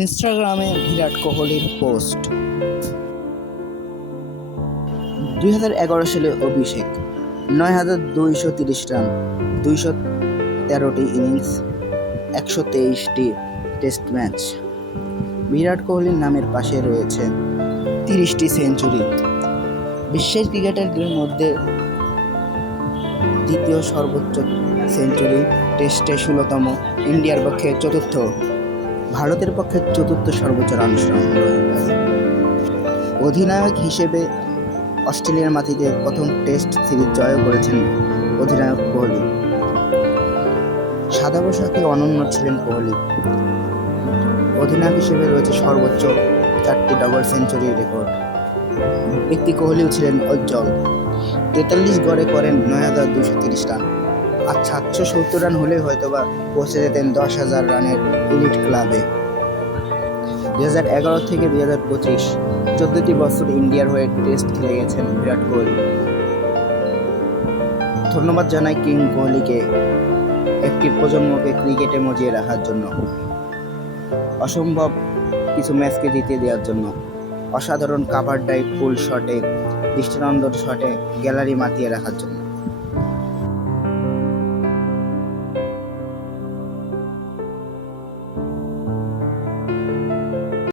ইনস্টাগ্রামে বিরাট কোহলির পোস্ট। দুই হাজার এগারো সালে অভিষেক, নয় হাজার দুইশো তিরিশ রান, দুইশো তেরোটি ইনিংস, একশো তেইশটি টেস্ট ম্যাচ। বিরাট কোহলির নামের পাশে রয়েছে তিরিশটি সেঞ্চুরি। বিশ্বের ক্রিকেটারদের মধ্যে দ্বিতীয় সর্বোচ্চ সেঞ্চুরি টেস্টে ষোলোতম, ইন্ডিয়ার পক্ষে চতুর্থ। ভারতের পক্ষে চতুর্থ সর্বোচ্চ রান সংগ্রহ অধিনায়ক হিসেবে অস্ট্রেলিয়ার মাটিতে প্রথম টেস্ট সিরিজ জয় করেছেন অধিনায়ক কোহলি। সাদা পোশাকে অনন্য ছিলেন কোহলি। অধিনায়ক হিসেবে রয়েছে সর্বোচ্চ চারটি ডবল সেঞ্চুরি রেকর্ড ব্যক্তি কোহলিও ছিলেন উজ্জ্বল তেতাল্লিশ গড়ে করেন নয় হাজার দুশো তিরিশ রান। আর সাতশো সত্তর রান হলে হয়তোবা পৌঁছে যেতেন দশ হাজার রানের এলিট ক্লাবে দু হাজার এগারো থেকে দু হাজার পঁচিশ চোদ্দটি বছর ইন্ডিয়ার হয়ে টেস্ট খেলে গেছেন বিরাট কোহলি। ধন্যবাদ জানাই কিং কোহলিকে একটি প্রজন্মকে ক্রিকেটে মজিয়ে রাখার জন্য। অসম্ভব কিছু ম্যাচকে জিতিয়ে দেওয়ার জন্য। অসাধারণ কাভার ডাই ফুল শটে দৃষ্টিনন্দন শটে গ্যালারি মাতিয়ে রাখার জন্য।